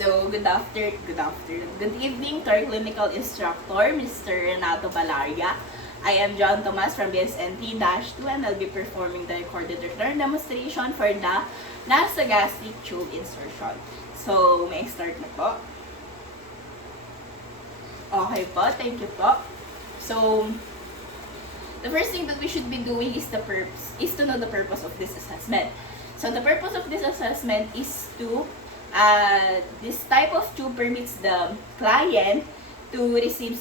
So, good evening to our clinical instructor, Mr. Renato Valaria. I am Joanne Tomas from BSN T-2 and I'll be performing the recorded return demonstration for the nasogastric tube insertion. So, may I start na po? Okay po, thank you po. So, the first thing that we should be doing is to know the purpose of this assessment. So, the purpose of this assessment is to this type of tube permits the client to receive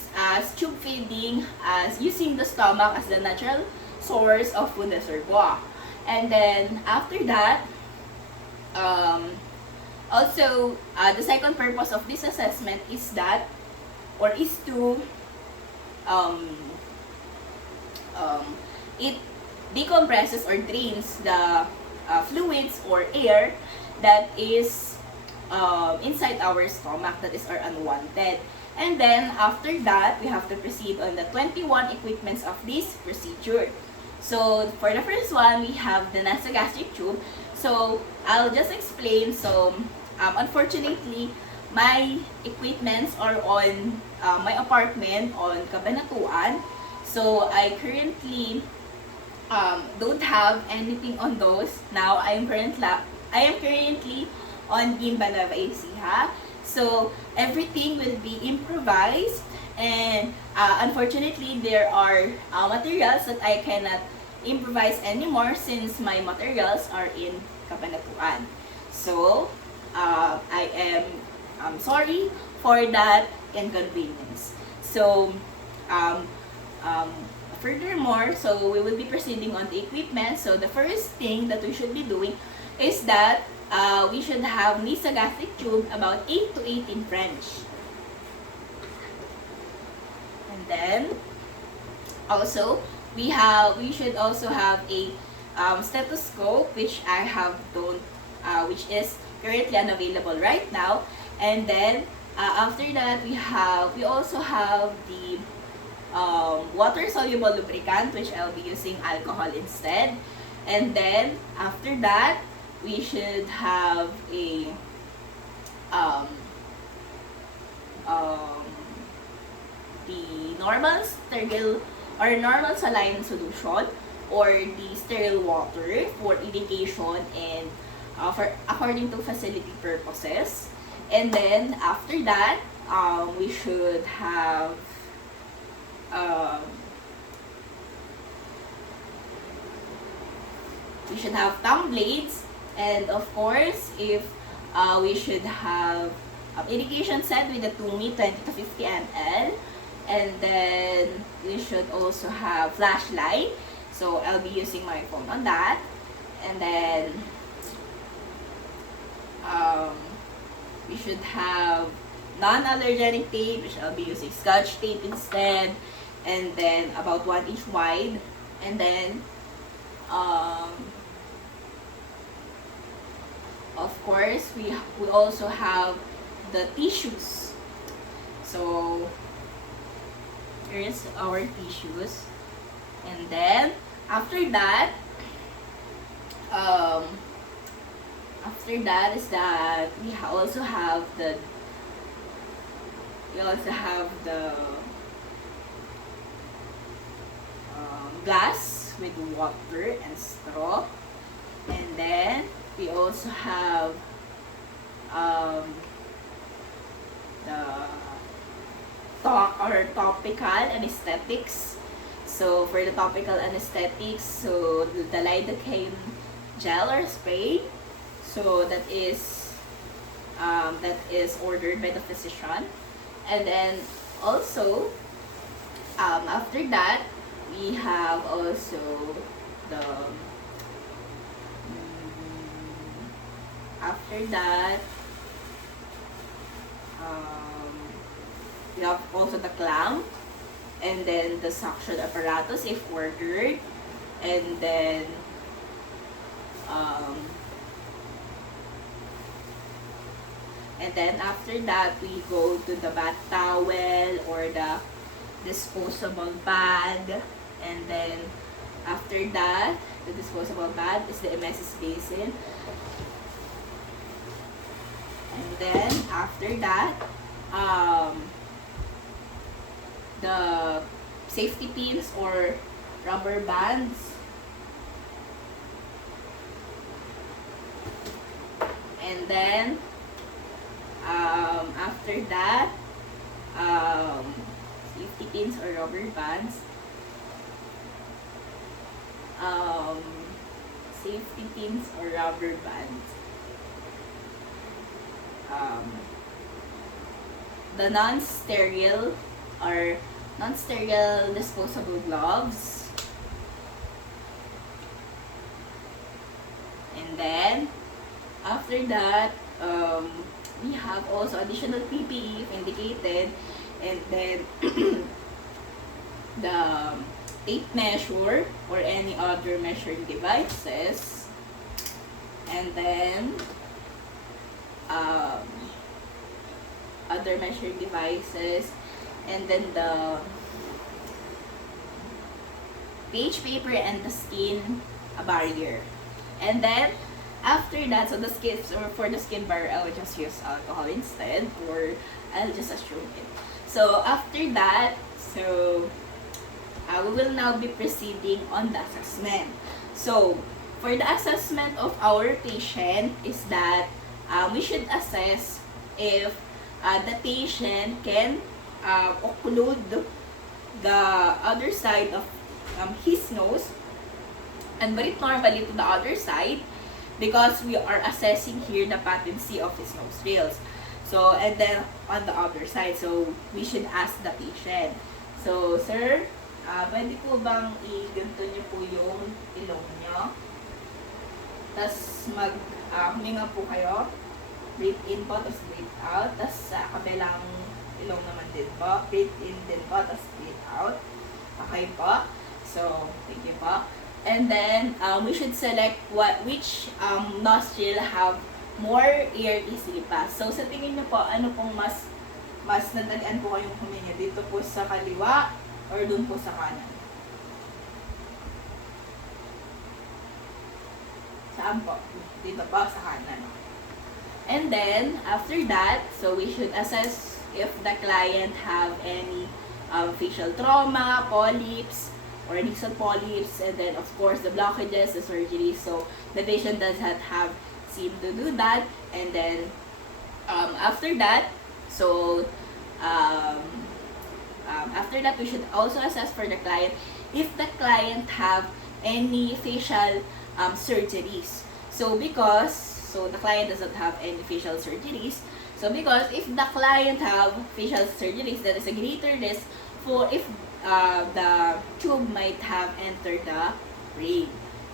tube feeding as using the stomach as the natural source of food reservoir. And then after that, also the second purpose of this assessment is to it decompresses or drains the fluids or air that is inside our stomach, that is our unwanted. And then after that, we have to proceed on the 21 equipments of this procedure. So for the first one, we have the nasogastric tube. So I'll just explain. So unfortunately, my equipments are on my apartment on Cabanatuan. So I currently don't have anything on those. Now I am currently on Gimba Nueva Ecija. So everything will be improvised, and unfortunately there are materials that I cannot improvise anymore since my materials are in Cabanatuan. So I am sorry for that inconvenience. So furthermore, so we will be proceeding on the equipment. So the first thing that we should be doing is that we should have nasogastric tube about 8 to 18 French. And then also we should also have a stethoscope, which I have don't which is currently unavailable right now. And then after that, we also have the water soluble lubricant, which I'll be using alcohol instead. And then after that, we should have a the normal sterile or normal saline solution or the sterile water for irrigation and for according to facility purposes. And then after that, we should have thumb blades. And of course, if we should have irrigation set with a 2 20 to 50 ml. And then we should also have flashlight. So I'll be using my phone on that. And then we should have non-allergenic tape, which I'll be using Scotch tape instead. And then about 1 inch wide. And then of course, we also have the tissues. So here's our tissues. And then after that is that we also have the glass with water and straw. And then we also have the topical anesthetics. So for the topical anesthetics, so the lidocaine gel or spray. So that is ordered by the physician. And then also after that, we have also the after that we have also the clamp, and then the suction apparatus if ordered. And then after that, we go to the bath towel or the disposable bag. And then after that, the disposable bag is the emesis basin. And then after that, the safety pins or rubber bands. And then after that, safety pins or rubber bands. Safety pins or rubber bands. The non-sterile or non-sterile disposable gloves. And then after that, we have also additional PPE if indicated, and then the tape measure or any other measuring devices, and then other measuring devices, and then the page paper and the skin barrier. And then after that, so the skin, or for the skin barrier, I will just use alcohol instead, or I'll just assume it. So after that, so we will now be proceeding on the assessment. So for the assessment of our patient is that we should assess if the patient can occlude the other side of his nose and breathe normally to the other side, because we are assessing here the patency of his nostrils. So, and then on the other side, so we should ask the patient. So, sir, pwede po bang i-ganto niyo po yung ilong niyo? Tapos huminga po kayo. Breathe in po, tapos breathe out. Tapos sa kabilang ilong naman din po. Breathe in din po, tapos breathe out. Okay po. So, thank you po. And then, we should select which nostril have more air easily pass. So, sa tingin niyo po, ano pong mas nadalian po kayong huminga? Dito po sa kaliwa or dun po sa kanan? Saan po? Dito po sa kanan. And then, after that, so we should assess if the client have any facial trauma, polyps, or nasal polyps, and then of course the blockages, the surgery. So the patient does not have seem to do that. And then after that, so after that, we should also assess for the client if the client have any facial surgeries. So the client doesn't have any facial surgeries. So because if the client have facial surgeries, that is a greater risk for if the tube might have entered the brain.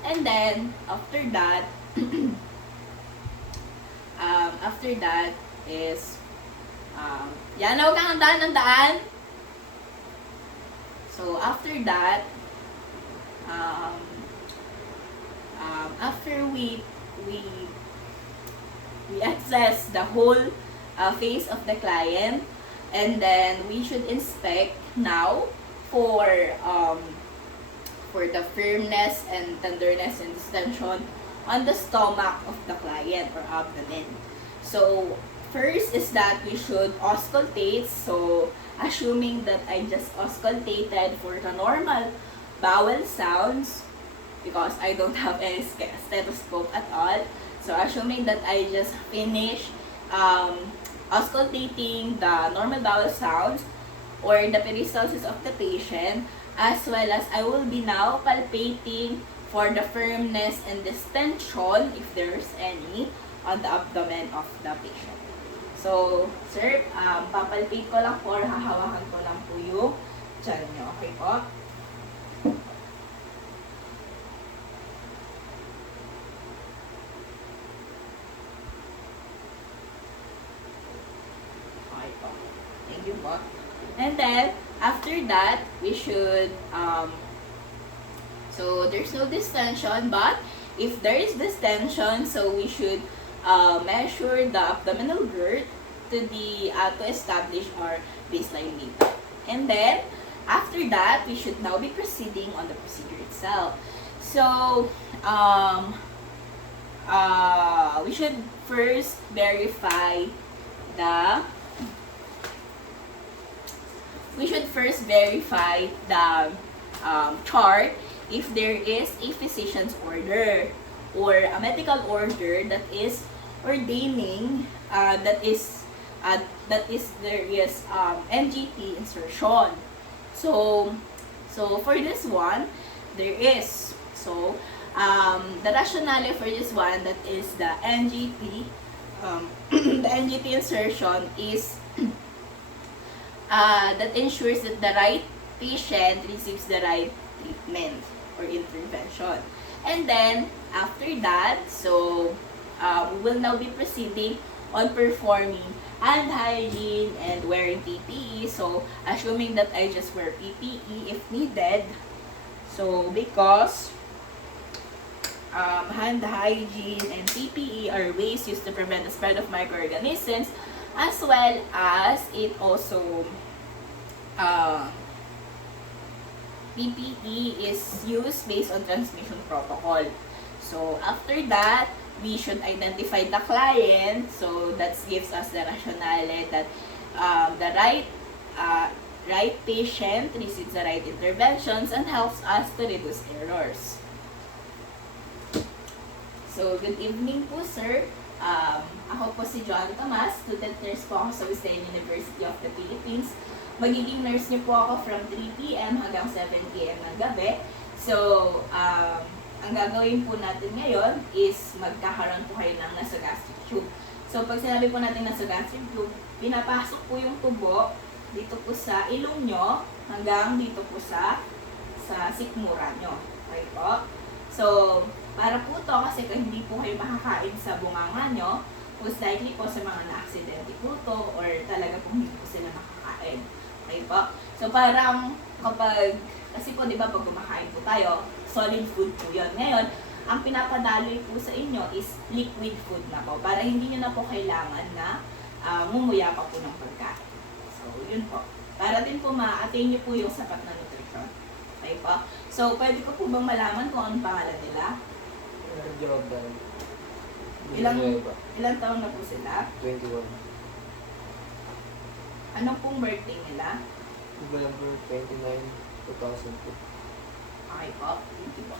And then after that, is yan, huwag kang ng daan. So after that, after we assess the whole face of the client, and then we should inspect now for the firmness and tenderness and distension on the stomach of the client or abdomen. So first is that we should auscultate. So assuming that I just auscultated for the normal bowel sounds, because I don't have any stethoscope at all. So assuming that I just finish auscultating the normal bowel sounds or the peristalsis of the patient, as well as I will be now palpating for the firmness and distension, if there's any, on the abdomen of the patient. So, sir, papalpate ko lang po, or hahawakan ko lang po yung tiyan nyo. Okay po? Okay po. Thank you po. And then, after that, we should, so there's no distension, but if there is distension, so we should measure the abdominal girth to establish our baseline data. And then, after that, we should now be proceeding on the procedure itself. So, we should first verify we should first verify the chart if there is a physician's order or a medical order that is ordaining that there is NGT insertion. So for this one, there is. So the rationale for this one, that is the NGT, the NGT insertion is that ensures that the right patient receives the right treatment or intervention. And then, after that, so we will now be proceeding on performing hand hygiene and wearing PPE. So, assuming that I just wear PPE if needed. So, because hand hygiene and PPE are ways used to prevent the spread of microorganisms, as well as it also PPE is used based on transmission protocol. So after that, we should identify the client. So that gives us the rationale that the right patient receives the right interventions and helps us to reduce errors. So good evening po, sir. Ako po si Joanne Tomas, student nurse po ako sa BSN University of the Philippines. Magiging nurse niyo po ako from 3 p.m. hanggang 7 p.m. ng gabi. So, ang gagawin po natin ngayon is magkakaroon po kayo ng nasogastric tube. So, pag sinabi po natin nasogastric tube, pinapasok po yung tubo dito po sa ilong nyo hanggang dito po sa sikmura nyo. Okay po? So, para po to kasi kung hindi po kayo makakain sa bunganga nyo, most likely po sa mga na-aksidente po to or talaga po hindi po sila makakain. Okay po? So parang kapag, kasi po di ba pag kumakain po tayo, solid food po yun. Ngayon, ang pinapadaloy po sa inyo is liquid food na po para hindi nyo na po kailangan na mumuya pa po ng pagkain. So yun po. Para din po ma-attain nyo po yung sapat na nutrition. Okay po? So pwede ko po bang malaman kung anong pangalan nila? Jordan. Ilang taon na po sila? 21. Anong pong birthday nila? November 29, 2002. Okay po. Thank you po.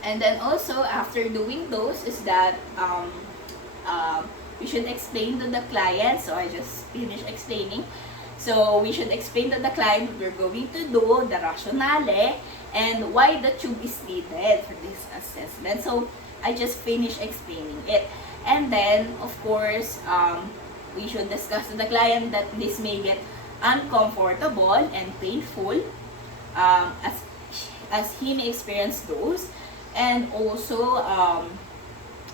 And then also, after doing those, is that we should explain to the client. So I just finished explaining. So we should explain to the client what we're going to do, the rationale, and why the tube is needed for this assessment. So I just finished explaining it. And then, of course, we should discuss to the client that this may get uncomfortable and painful as he may experience those. And also,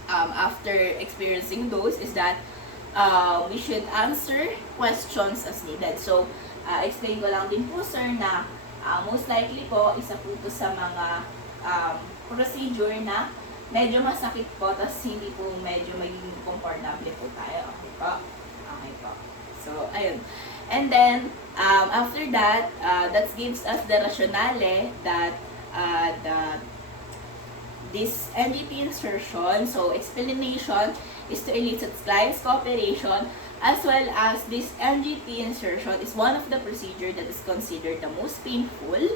after experiencing those, is that we should answer questions as needed. So, explain ko lang din po, sir, na most likely po, isa po ito sa mga procedure na medyo masakit po, tas hindi po medyo magiging comfortable po tayo. Okay po? Okay po. So, ayun. And then, after that, that gives us the rationale that this NGT insertion, so explanation is to elicit client's cooperation, as well as this NGT insertion is one of the procedure that is considered the most painful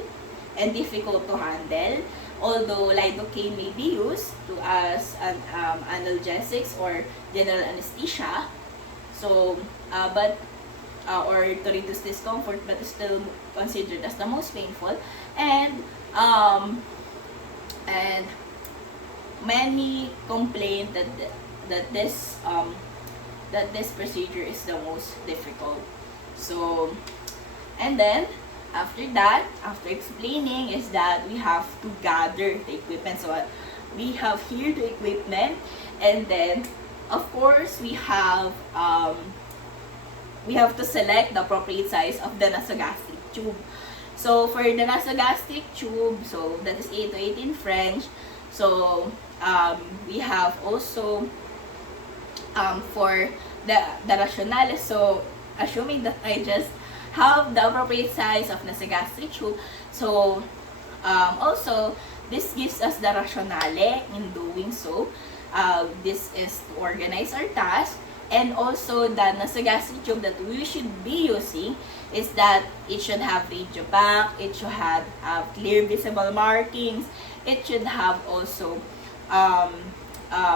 and difficult to handle. Although lidocaine may be used to as an analgesics or general anesthesia, so or to reduce discomfort, but is still considered as the most painful. And many complain that this procedure is the most difficult. So, and then after that, after explaining, is that we have to gather the equipment. So we have here the equipment, and then of course we have to select the appropriate size of the nasogastric tube. So for the nasogastric tube, so that is 8 to 18 French. So we have also for the rationale. So assuming that I just have the appropriate size of nasogastric tube, so also this gives us the rationale in doing so, this is to organize our task. And also the nasogastric tube that we should be using is that it should have radio back, it should have clear visible markings, it should have also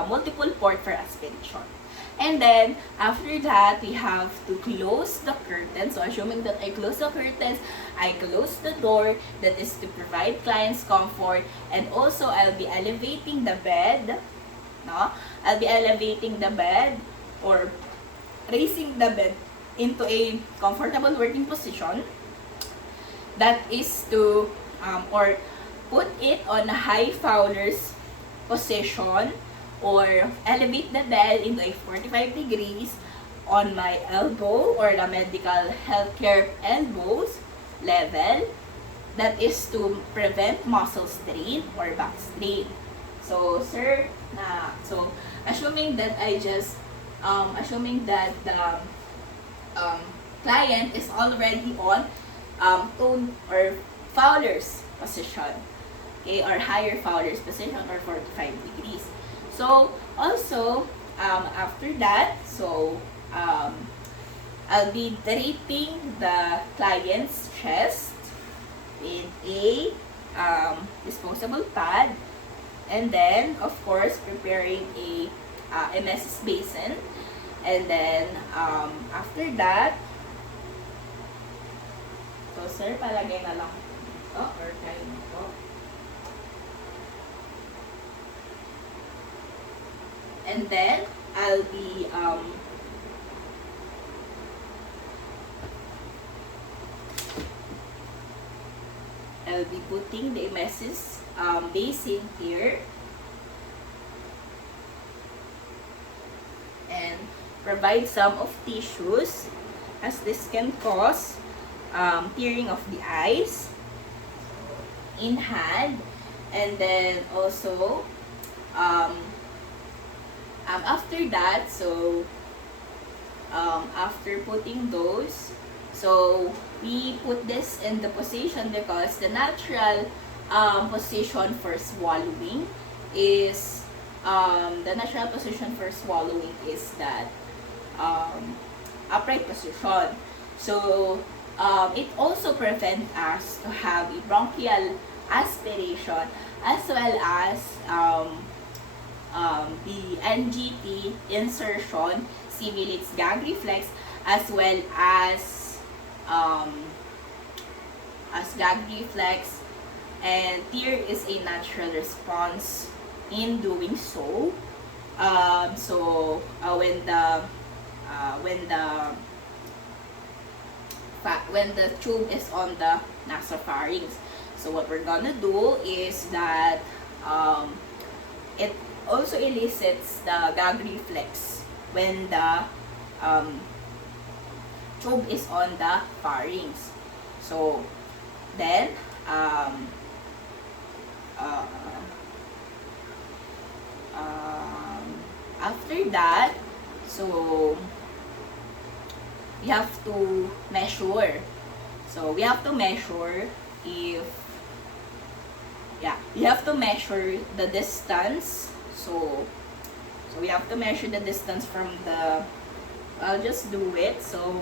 multiple port for aspiration. And then, after that, we have to close the curtains. So, assuming that I close the curtains, I close the door. That is to provide clients comfort. And also, I'll be elevating the bed. No? I'll be elevating the bed or raising the bed into a comfortable working position. That is to, or put it on a high Fowler's position, or elevate the bed into a 45 degrees on my elbow or the medical healthcare elbows level. That is to prevent muscle strain or back strain. So, sir, so assuming that assuming that the client is already on tone or Fowler's position, okay, or higher Fowler's position or 45 degrees. So, also, after that, so, I'll be draping the client's chest in a disposable pad. And then, of course, preparing a MS's basin. And then, after that, so, sir, palagay na lang ito or kayo na po. And then, I'll be putting the MS's basin here. And provide some of tissues, as this can cause tearing of the eyes in hand. And then also, after that, so after putting those, so we put this in the position because the natural position for swallowing is that upright position. So it also prevents us to have a bronchial aspiration, as well as the NGT insertion simulates gag reflex, as well as gag reflex, and tear is a natural response in doing so. When the tube is on the nasopharynx, so what we're gonna do is that it also elicits the gag reflex when the tube is on the pharynx. So then after that, so we have to measure. So we have to measure the distance. So we have to measure the distance from the, I'll just do it. So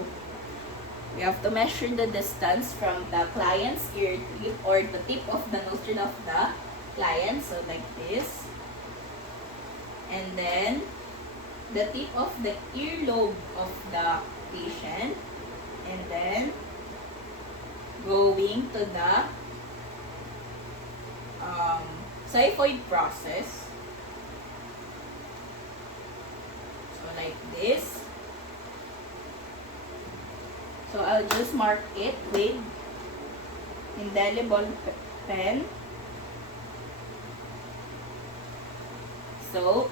we have to measure the distance from the client's ear tip, or the tip of the nostril of the client, so like this. And then the tip of the earlobe of the patient, and then going to the xiphoid process, so like this. So I'll just mark it with indelible pen. So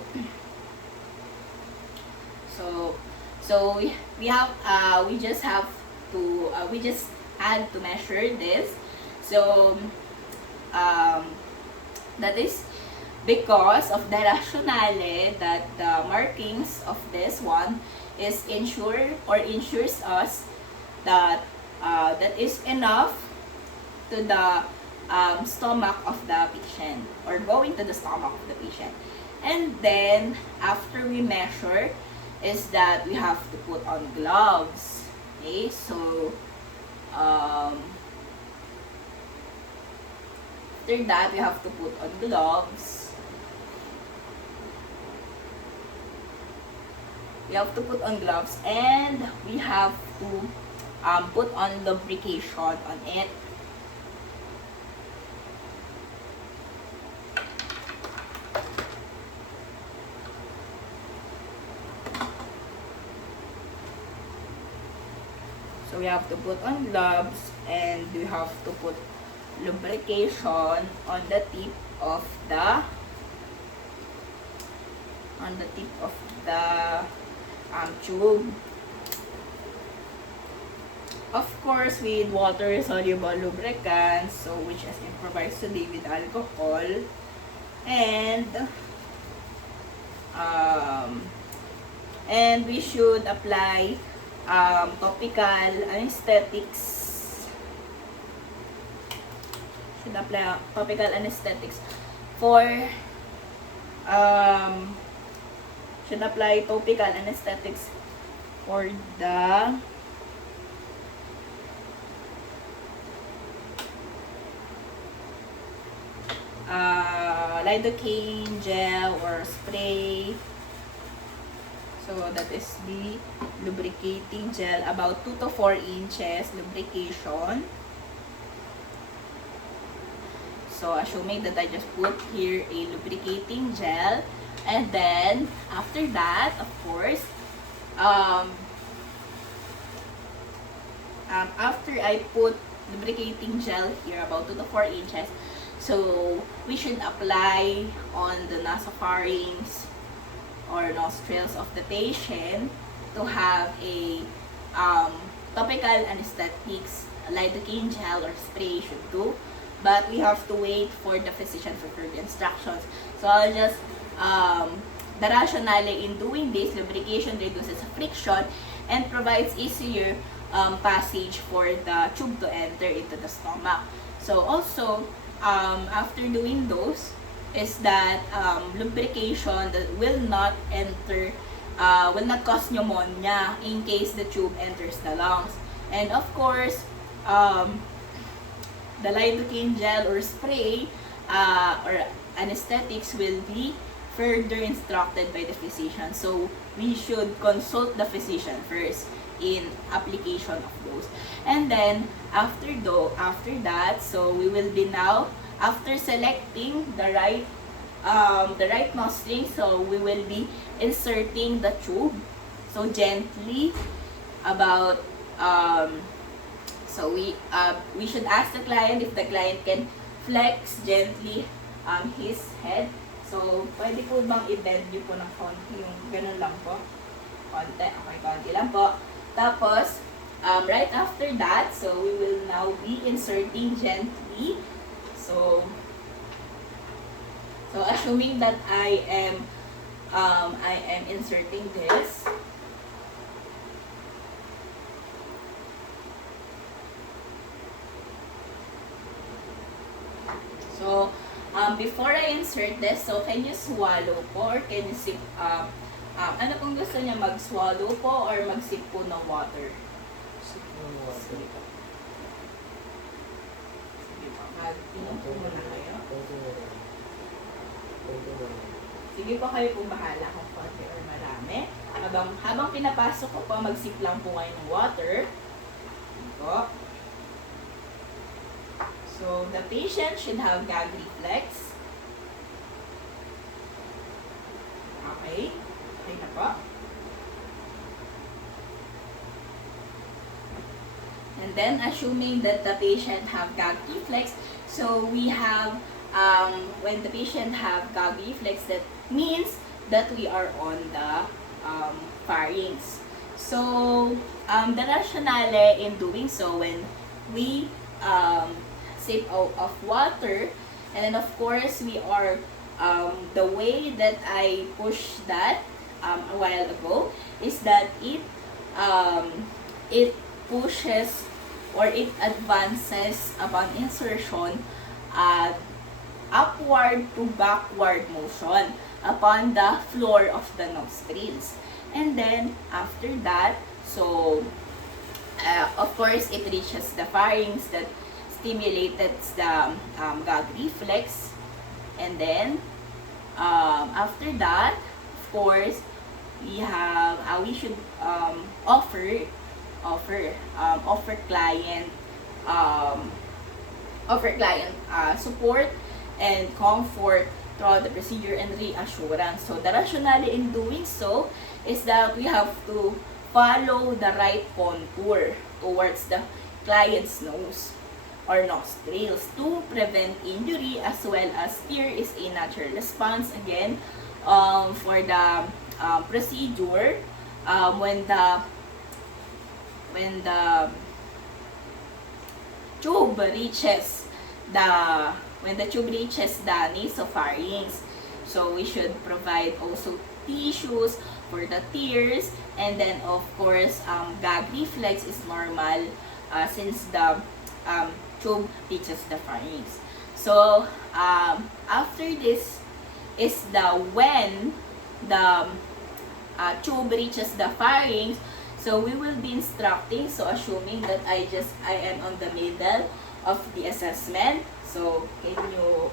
we just had to measure this. So that is because of the rationale that the markings of this one ensures us that that is enough to the stomach of the patient, or going to the stomach of the patient. And then, after we measure, is that we have to put on gloves. Okay, so, after that, we have to put on gloves. We have to put on gloves, and we have to put on lubrication on it. So we have to put on gloves, and we have to put lubrication on the tip of the tube. Of course, with water-soluble lubricants, so which is improvised today with alcohol, and we should apply topical anesthetics. Should apply topical anesthetics for should apply topical anesthetics for the lidocaine gel or spray. So that is the lubricating gel, about 2 to 4 inches lubrication. So assuming that I just put here a lubricating gel, and then after that, of course, after I put lubricating gel here about 2 to 4 inches, so we should apply on the nasopharynx or nostrils of the patient to have a topical anesthetics, lidocaine gel or spray should do. But we have to wait for the physician for further instructions. So I'll just, the rationale in doing this, lubrication reduces friction and provides easier passage for the tube to enter into the stomach. So also, after doing those, is that lubrication that will not enter, will not cause pneumonia in case the tube enters the lungs. And of course, the lidocaine gel or spray or anesthetics will be further instructed by the physician. So we should consult the physician first in application of those. And then after that, so we will be now, after selecting the right nostril, so we will be inserting the tube. So gently, about so we should ask the client if the client can flex gently his head. So pwede po bang i-bend niyo po ng konti, yung ganun lang po, konti, okay, konti lang po. Tapos right after that, so we will now be inserting gently. So assuming that I am inserting this. So before I insert this, so can you swallow po or can you sip, ano pong gusto niya, mag-swallow po or mag-sip po ng water? Sip ng water. Sige po. Sige po, mag-inom po muna kayo. Sige po, kayo po bahala kung konti or marami. Habang pinapasok ko po, mag-sip lang po kayo ng water. Po. So, the patient should have gag reflex. Okay. Okay na po. And then, assuming that the patient have gag reflex, so we have, when the patient have gag reflex, that means that we are on the pharynx. So, the rationale in doing so, when we sip out of water, and then of course we are the way that I pushed that a while ago is that it pushes or it advances upon insertion upward to backward motion. upon the floor of the nostrils. And then after that, so of course it reaches the pharynx that stimulated the gag reflex. And then after that, of course, we should offer client support and comfort throughout the procedure and reassurance. So the rationale in doing so is that we have to follow the right contour towards the client's nose or nostrils to prevent injury, as well as fear is a natural response again for the procedure when the tube reaches the nasopharynx. So we should provide also tissues for the tears, and then of course gag reflex is normal since the tube reaches the pharynx. So after this is when the tube reaches the pharynx. So we will be instructing, so assuming that I am on the middle of the assessment. So can you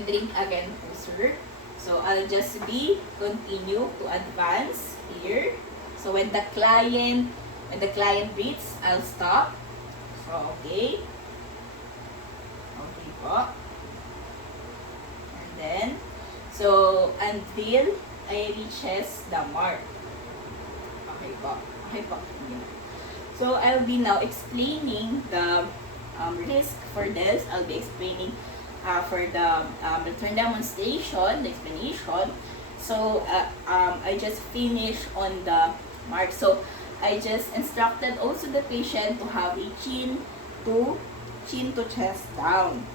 drink again, sir? So I'll just continue to advance here. So when the client breathes, I'll stop. So okay po. And then so until I reaches the mark. Okay po. So I'll be now explaining the risk for this. I'll be explaining for the return demonstration, the explanation. So I just finished on the mark. So I just instructed also the patient to have a chin to chest down.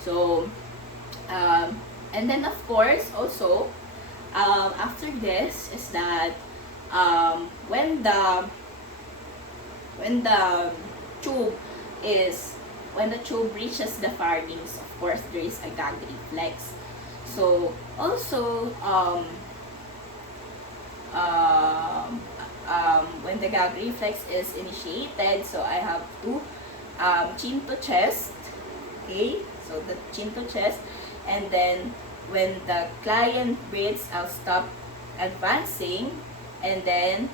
So and then of course also after this is that when the tube reaches the pharynx, of course there is a gag reflex. So also when the gag reflex is initiated, so I have to chin to chest. Okay, so the chin to chest, and then when the client breathes, I'll stop advancing, and then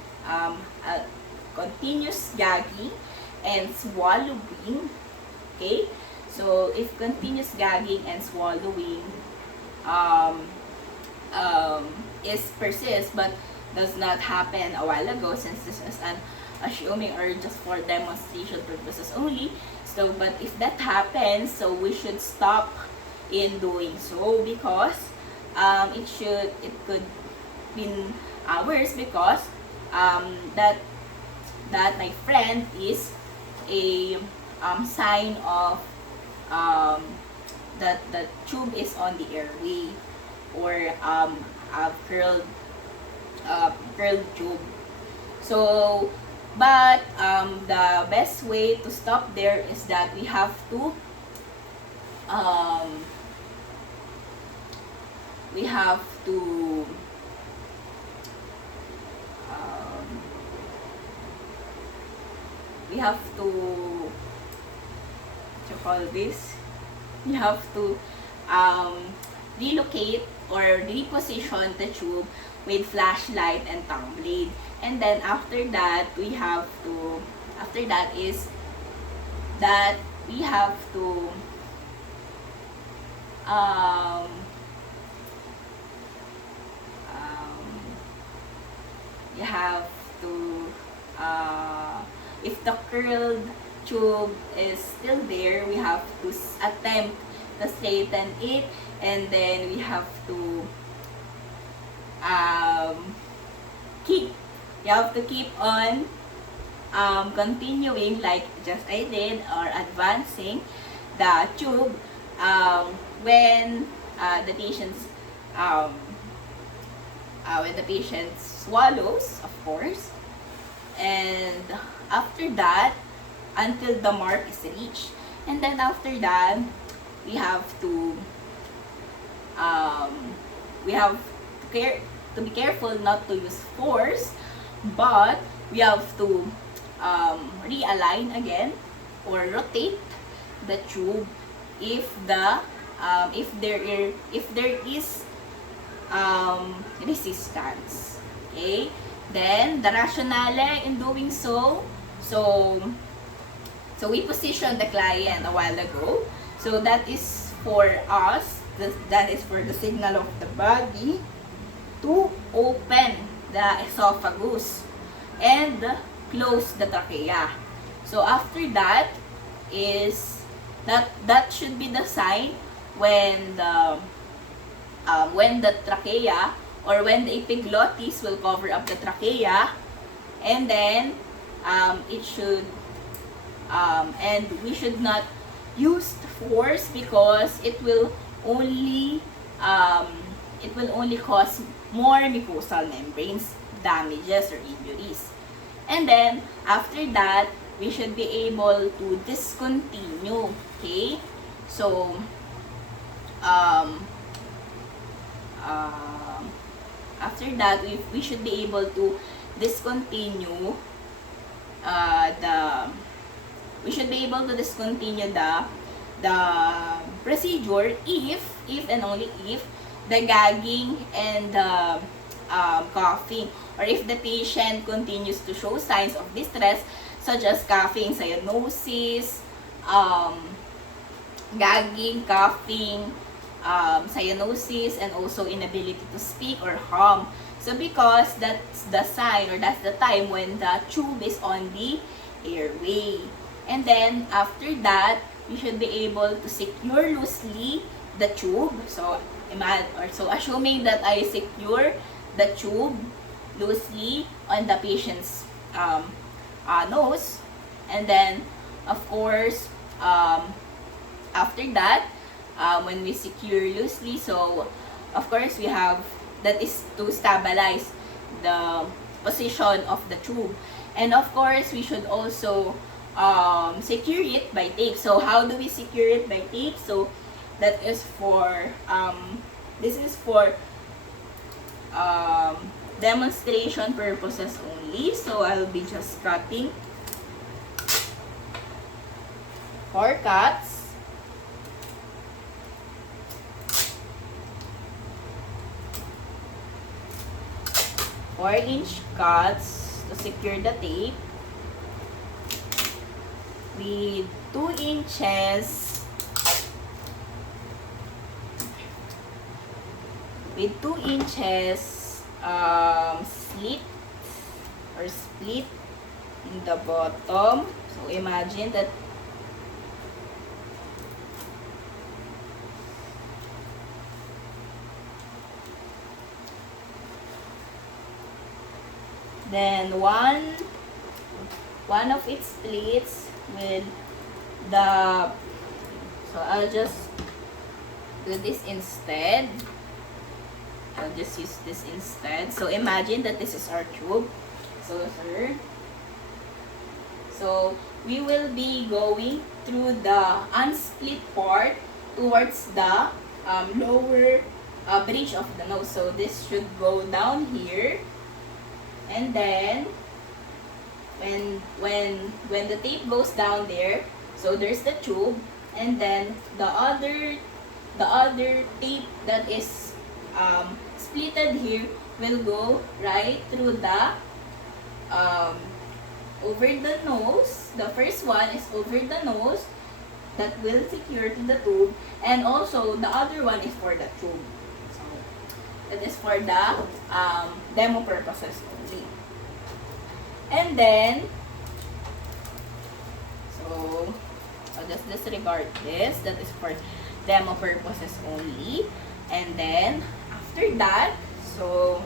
continuous gagging and swallowing. Okay, so if continuous gagging and swallowing is persists but does not happen a while ago, since this is an assuming or just for demonstration purposes only. So but if that happens, so we should stop in doing so, because it could be worse, because that my friend is a sign of that the tube is on the airway, or a curled tube. So but the best way to stop there is that we have to what you call this? We have to relocate or reposition the tube with flashlight and tongue blade. And then after that, we have to if the curled tube is still there, we have to attempt to straighten it, and then we have to keep on continuing like just I did, or advancing the tube when the patient swallows, of course, and after that until the mark is reached. And then after that we have to we have to be careful not to use force, but we have to realign again or rotate the tube if there is resistance. Okay? Then the rationale in doing so we positioned the client a while ago. So that is for us, that is for the signal of the body to open the esophagus and close the trachea. So after that is that should be the sign when the trachea or when the epiglottis will cover up the trachea, and then it should and we should not use force because it will only cause more mucosal membranes damages or injuries. And then after that, we should be able to discontinue. Okay, so after that, we should be able to discontinue the procedure if and only if the gagging and the coughing, or if the patient continues to show signs of distress such as coughing, cyanosis, gagging, coughing, cyanosis, and also inability to speak or hum. So because that's the sign, or that's the time when the tube is on the airway. And then after that, you should be able to secure loosely the tube. So assuming that I secure the tube loosely on the patient's nose, and then of course after that, when we secure loosely, so of course we have, that is to stabilize the position of the tube. And of course, we should also secure it by tape. So how do we secure it by tape? So that is for this is for demonstration purposes only. So I'll be just cutting 4 cuts. Four-inch cuts to secure the tape with 2 inches slit or split in the bottom. So imagine that then one of its splits with the, so I'll just do this instead. I'll just use this instead. So imagine that this is our tube. So we will be going through the unsplit part towards the lower bridge of the nose. So this should go down here. And then when the tape goes down there, so there's the tube, and then the other tape that is splitted here will go right through the over the nose. The first one is over the nose, that will secure to the tube, and also the other one is for the tube. So that is for the demo purposes only. And then, so I'll just disregard this. That is for demo purposes only. And then after that, so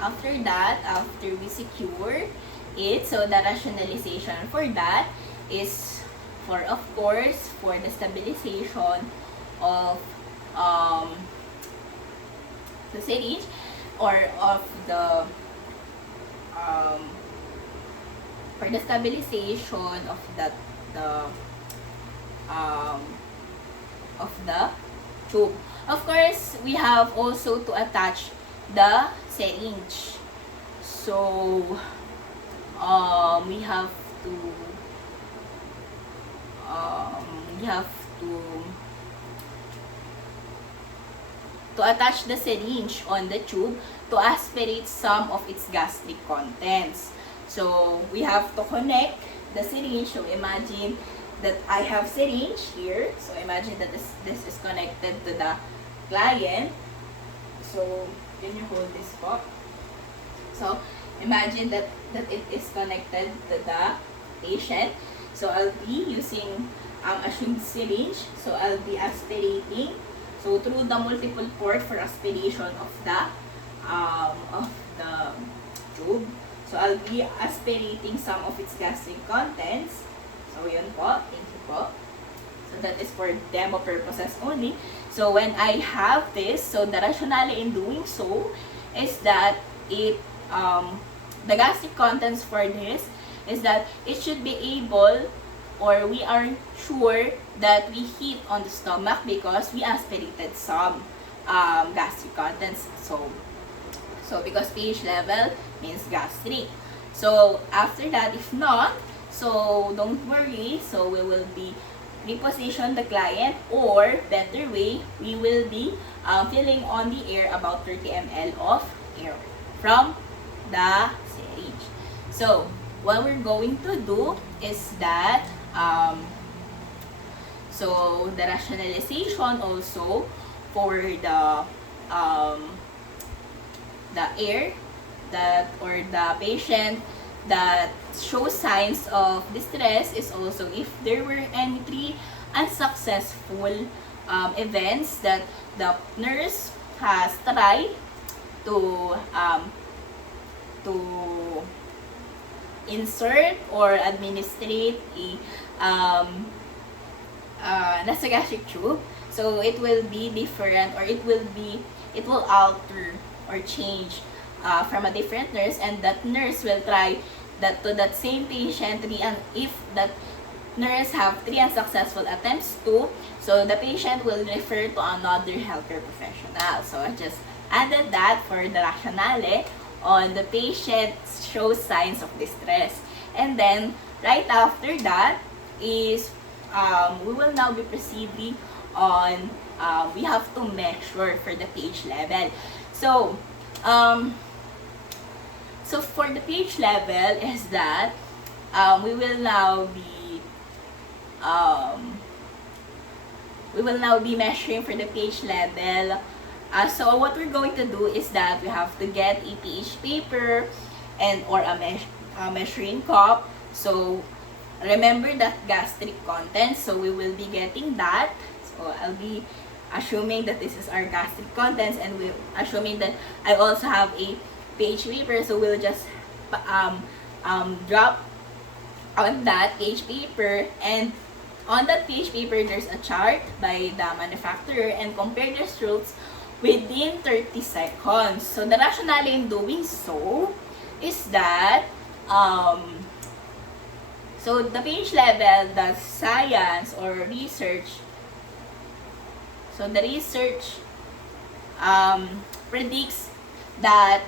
after that, after we secure it, so the rationalization for that is for, of course, for the stabilization of the syringe, or of the for the stabilization of that of the tube. Of course, we have also to attach the syringe. So, we have to we have to attach the syringe on the tube to aspirate some of its gastric contents. So, we have to connect the syringe. So, imagine that I have syringe here. So, imagine that this is connected to the client. So, can you hold this po? So, imagine that it is connected to the patient. So, I'll be using assumed syringe. So, I'll be aspirating. So, through the multiple port for aspiration of the tube. So, I'll be aspirating some of its gastric contents. So, yun po. Thank you po. So, that is for demo purposes only. So, when I have this, so the rationale in doing so is that the gastric contents for this is that it should be able, or we are sure that we hit on the stomach because we aspirated some gastric contents. So because pH level means gastric. So after that, if not, so don't worry. So we will be reposition the client, or better way, we will be filling on the air about 30 ml of air from the syringe. So what we're going to do is that so the rationalization also for the air that, or the patient that shows signs of distress, is also if there were any 3 unsuccessful events that the nurse has tried to insert or administrate a nasogastric tube. So it will be different, or it will alter or change from a different nurse, and that nurse will try that to that same patient, if that nurse have 3 unsuccessful attempts too, so the patient will refer to another healthcare professional. So I just added that for the rationale on the patient shows signs of distress. And then right after that is we will now be proceeding on we have to measure for the pH level. So so for the pH level is that we will now be measuring for the pH level. So what we're going to do is that we have to get a pH paper and or a measuring cup. So remember that gastric content. So we will be getting that. So I'll be assuming that this is our gastric contents, and we're assuming that I also have a pH paper. So we'll just drop on that pH paper, and on that pH paper there's a chart by the manufacturer, and compare the results within 30 seconds. So the rationale in doing so is that so the pH level, the science or research, so the research predicts that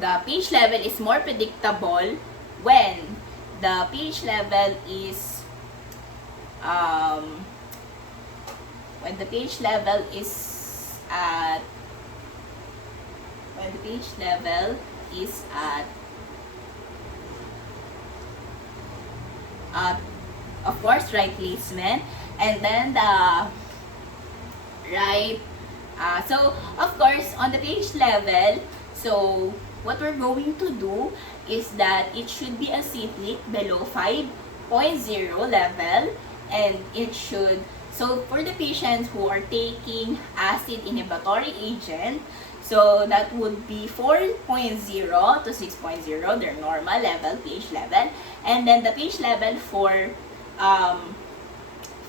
the pH level is more predictable when the pH level is at of course right placement, and then the right so of course on the pH level, so what we're going to do is that it should be acidic below 5.0 level, and it should, so for the patients who are taking acid inhibitory agent, so that would be 4.0 to 6.0, their normal level, pH level. And then the pH level for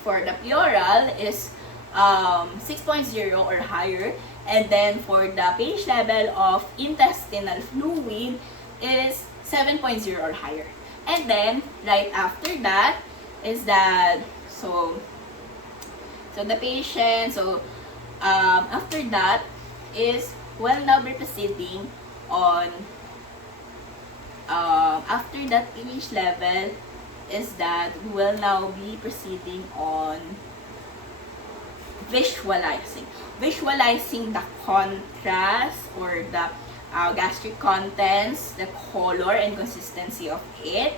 the pleural is 6.0 or higher. And then for the pH level of intestinal fluid is 7.0 or higher. And then right after that is that, so the patient, after that is will now be proceeding on, after that pH level is that we will now be proceeding on visualizing the contrast or the gastric contents, the color and consistency of it.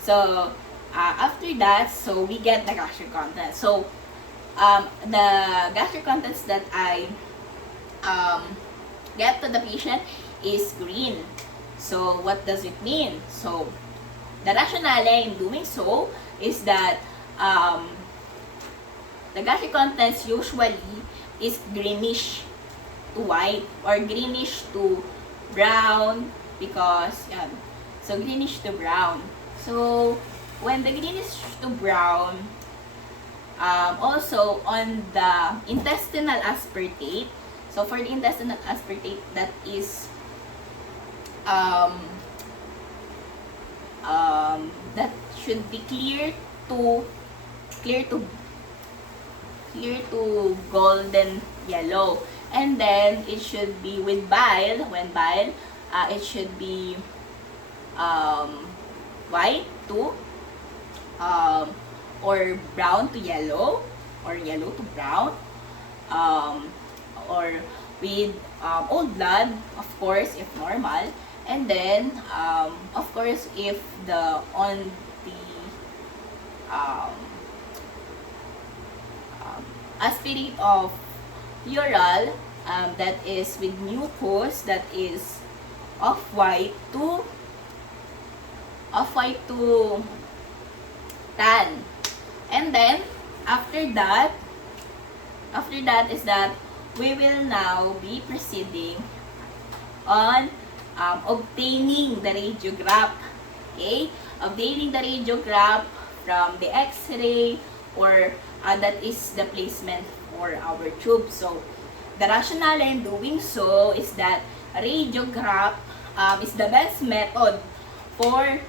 So after that, so we get the gastric contents. So the gastric contents that I get to the patient is green. So what does it mean? So the rationale in doing so is that the gastric contents usually is greenish to white or greenish to brown, because yan. So greenish to brown. So when the greenish to brown, also on the intestinal aspartate. So for the intestinal aspartate, that is that should be clear to golden yellow, and then it should be with bile. When bile, it should be white to or brown to yellow, or yellow to brown, or with old blood, of course, if normal. And then of course, if the on the aspirate of urine, that is with mucus, that is off-white to tan. And then after that is that we will now be proceeding on obtaining the radiograph. Okay, obtaining the radiograph from the X-ray, or that is the placement for our tube. So the rationale in doing so is that radiograph is the best method for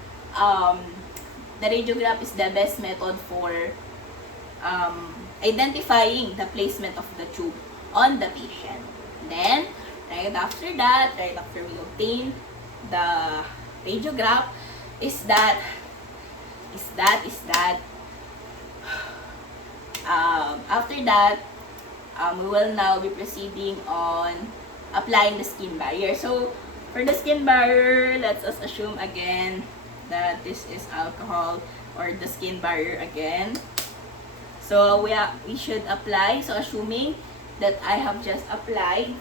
identifying the placement of the tube on the patient. Then right after we obtain the radiograph, after that, we will now be proceeding on applying the skin barrier. So for the skin barrier, let's us assume again that this is alcohol, or the skin barrier again. So we should apply, so assuming that I have just applied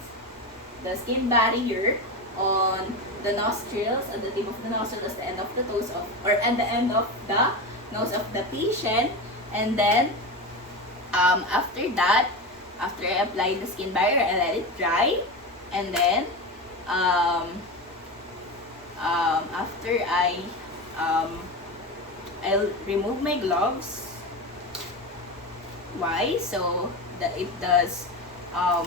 the skin barrier on the nostrils, at the tip of the nostril, at the end of the toes of, or at the end of the nose of the patient. And then after that, after I apply the skin barrier, I let it dry. And then after I'll remove my gloves. Why? So that it does I'll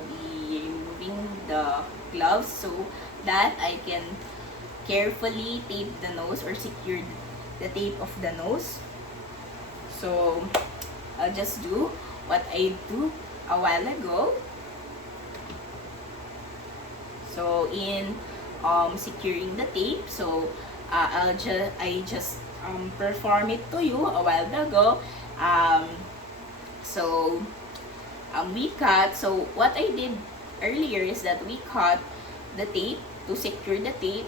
be removing the gloves so that I can carefully tape the nose, or secure the tape of the nose. So I'll just do what I do a while ago. So in securing the tape, so I just perform it to you a while ago. We cut. So what I did earlier is that we cut the tape to secure the tape,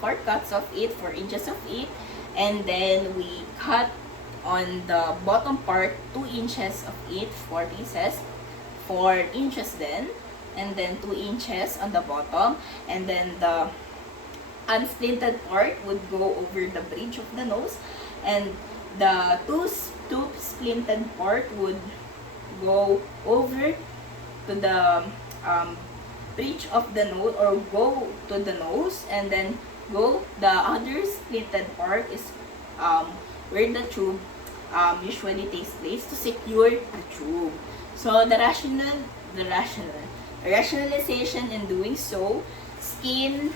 4 cuts of it, 4 inches of it, and then we cut on the bottom part 2 inches of it, 4 pieces, 4 inches then, and then 2 inches on the bottom, and then the unsplinted part would go over the bridge of the nose, and the two splinted part would go over to the bridge of the nose, or go to the nose, and then the other splinted part is where the tube usually takes place to secure the tube. So the rationale rationalization in doing so, skin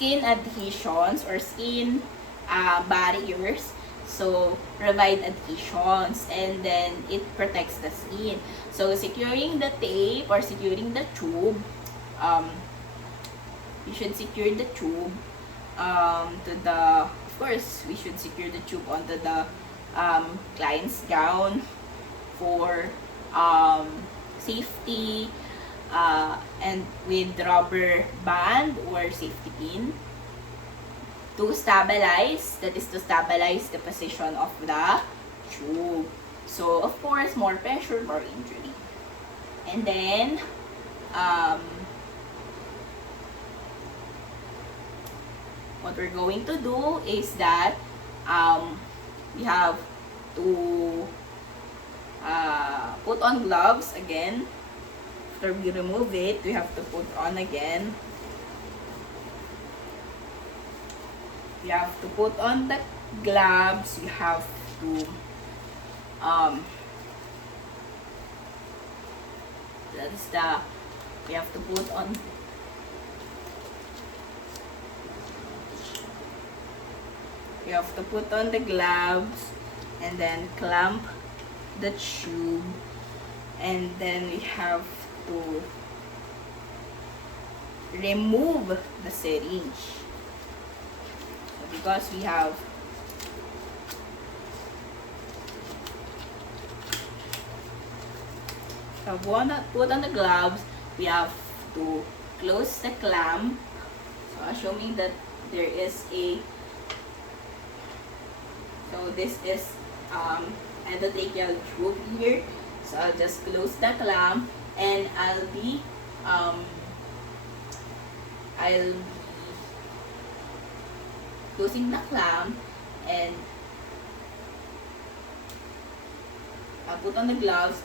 adhesions or skin barriers. So, provide adhesions and then it protects the skin. So, securing the tape or securing the tube, you should secure the tube to the, of course, we should secure the tube onto the client's gown for safety, and with rubber band or safety pin to stabilize, that is to stabilize the position of the tube. So, of course, more pressure, more injury. And then, what we're going to do is that we have to put on gloves again. After we remove it, we have to put on again. We have to put on the gloves. We have to we have to put on the gloves and then clamp the tube, and then we have to remove the syringe. So because we have put on the gloves, we have to close the clamp. So assuming that there is a, so this is endotracheal tube here. So I'll just close the clamp and I'll be closing the clamp, and I'll put on the gloves,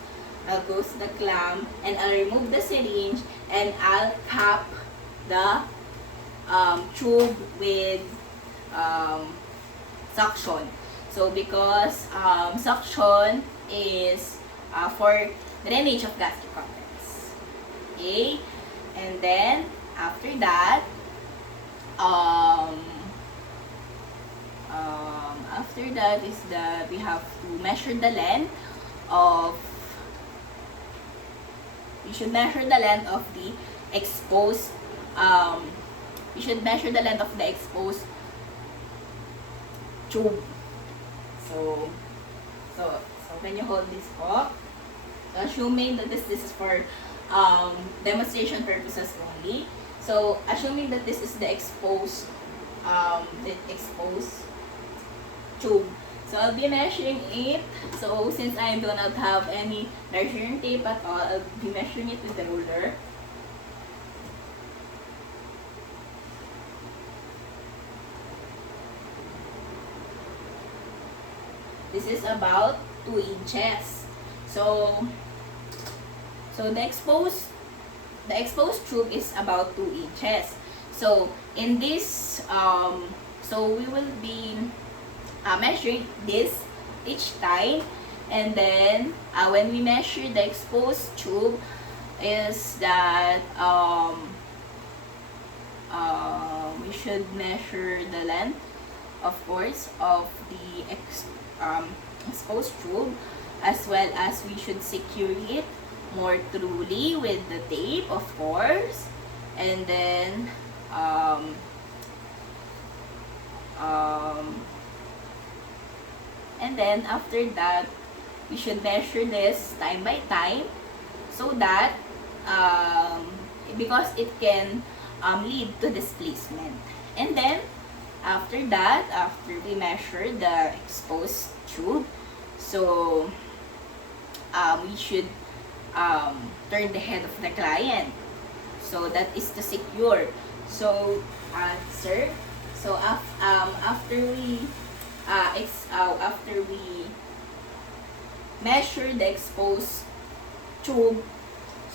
I'll close the clamp, and I'll remove the syringe, and I'll cap the tube with suction. So because suction is for drainage of gastric contents. Okay? And then after that, is that we have to measure the length of, we should measure the length of the exposed tube. So can you hold this up? So assuming that this is for demonstration purposes only. So assuming that this is the exposed tube. So I'll be measuring it. So since I do not have any measuring tape at all, I'll be measuring it with the ruler. This is about 2 inches. So the exposed tube is about 2 inches. So in this, so we will be measuring this each time, and then when we measure the exposed tube, is that we should measure the length, of course, of the exposed tube, as well as we should secure it more truly with the tape, of course, and then after that, we should measure this time by time, so that because it can lead to displacement. And then after that, after we measure the exposed tube, so we should turn the head of the client, so that is to secure. So sir, so after we measure the exposed tube,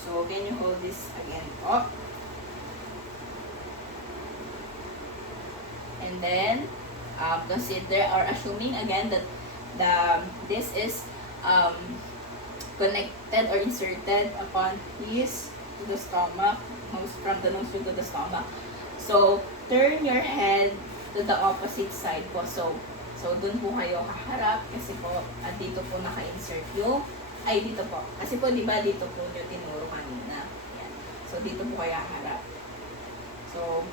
so can you hold this again up? And then consider, or assuming again that this is connected or inserted upon his to the stomach, from the nostril to the stomach. So, turn your head to the opposite side po. So dun po kayo haharap kasi po, at dito po naka-insert yung, ay dito po. Kasi po, di ba, dito po nyo tinuro kanina. Yan. So, dito po kayo haharap. So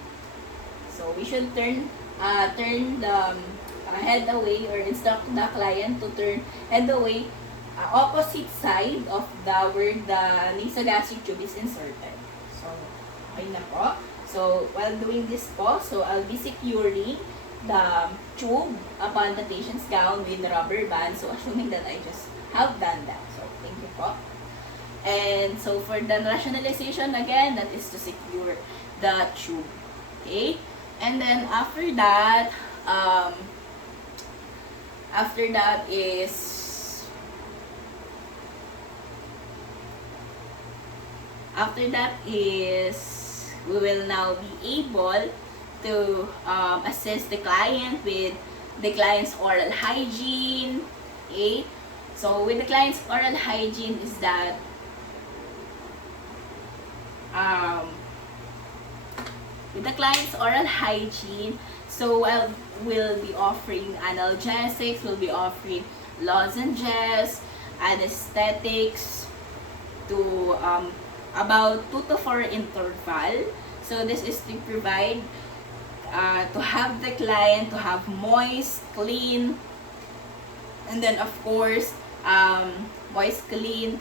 we should turn the head away or instruct the client to turn head away opposite side of where the nasogastric tube is inserted. So, okay na po. So, while doing this po, so I'll be securing the tube upon the patient's gown with the rubber band. So, assuming that I just have done that. So, thank you po. And so, for the rationalization again, that is to secure the tube. Okay? And then, after that is we will now be able to assist the client with the client's oral hygiene. Okay? So, with the client's oral hygiene is that with the client's oral hygiene, so we'll be offering analgesics, we'll be offering lozenges, anesthetics to about 2 to 4 interval. So this is to provide to have the client to have moist, clean, and then of course moist, clean,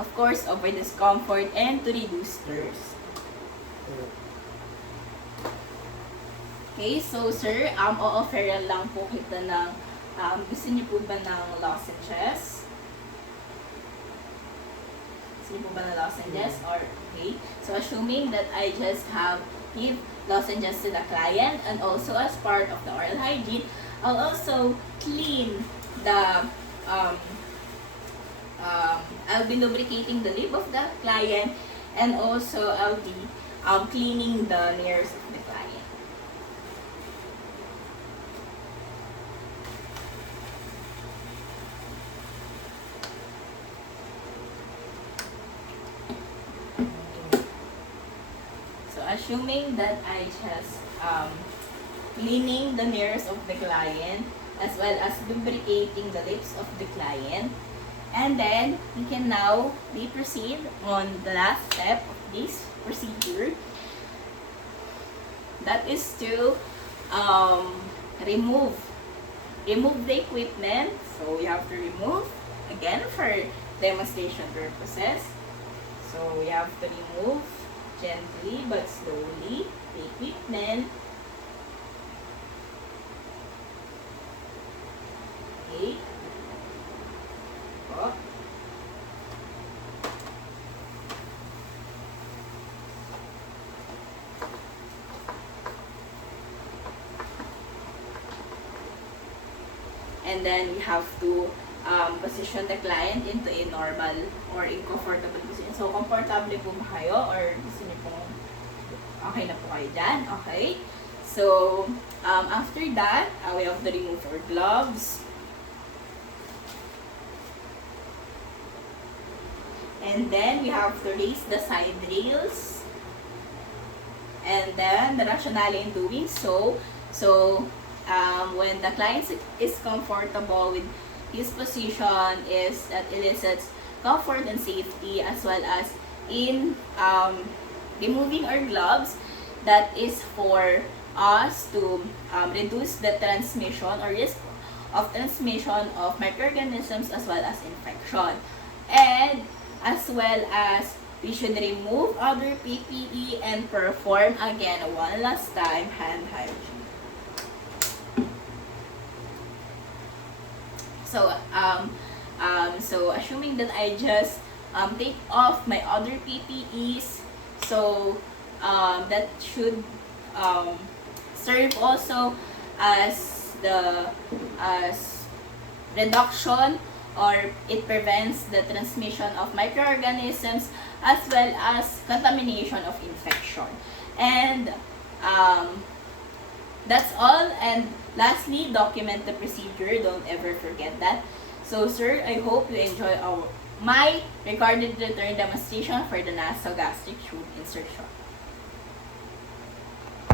of course avoid discomfort and to reduce thirst. Okay, so sir, o-offeran lang po kita ng gusto niyo po ba ng lozenges? Gusto niyo po ba ng lozenges? Or, okay, so assuming that I just have give lozenges to the client and also as part of the oral hygiene, I'll also clean the I'll be lubricating the lip of the client, and also I'll be cleaning the nares of the client. So assuming that I just cleaning the nares of the client as well as lubricating the lips of the client, and then we can now proceed on the last step of this procedure, that is to remove the equipment. So we have to remove again for demonstration purposes. So we have to remove gently but slowly the equipment. Okay. Po. And then we have to position the client into a normal or a comfortable position. So, comfortable po ba kayo or gusto niyo pong okay na po kayo dyan? Okay. So, after that, we have to remove our gloves. And then, we have to raise the side rails. And then, the rationale in doing so, when the client is comfortable with his position, is that elicits comfort and safety, as well as in removing our gloves, that is for us to reduce the transmission or risk of transmission of microorganisms as well as infection. And as well as we should remove other PPE and perform again one last time hand hygiene. So assuming that I just take off my other PPEs, so that should serve also as reduction, or it prevents the transmission of microorganisms as well as contamination of infection. And that's all. And lastly, document the procedure. Don't ever forget that. So, sir, I hope you enjoy my recorded return demonstration for the nasogastric tube insertion.